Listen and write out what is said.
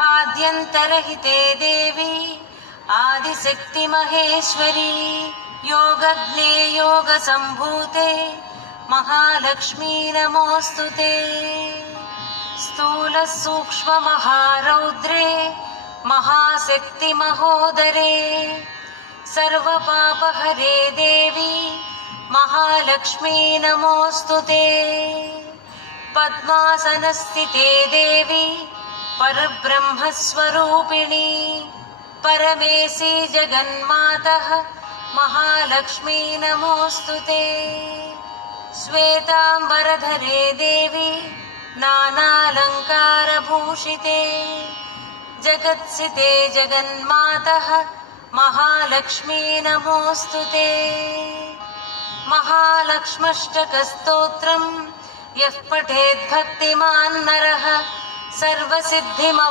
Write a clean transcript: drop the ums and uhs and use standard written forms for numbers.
आद्यन्तरहिते देवी आदिशक्ति महेश्वरी योगज्ञे योगसम्भूते महालक्ष्मी नमोऽस्तुते। स्थूल सूक्ष्म महारौद्रे महाशक्ति महोदरे सर्वपापहरे देवी महालक्ष्मी नमोऽस्तुते। पद्मासनस्थिते देवी परब्रह्मस्वरूपिणी परमेशी जगन्मातः महालक्ष्मी नमोऽस्तुते। श्वेताम्बरधरे देवी नानालङ्कारभूषिते जगत्सिते जगन्मातः महालक्ष्मी नमोऽस्तुते। महालक्ष्म्यष्टकस्तोत्रम् यः पठेद् भक्तिमान् नरः सर्वसिद्धिमवाप्नोति।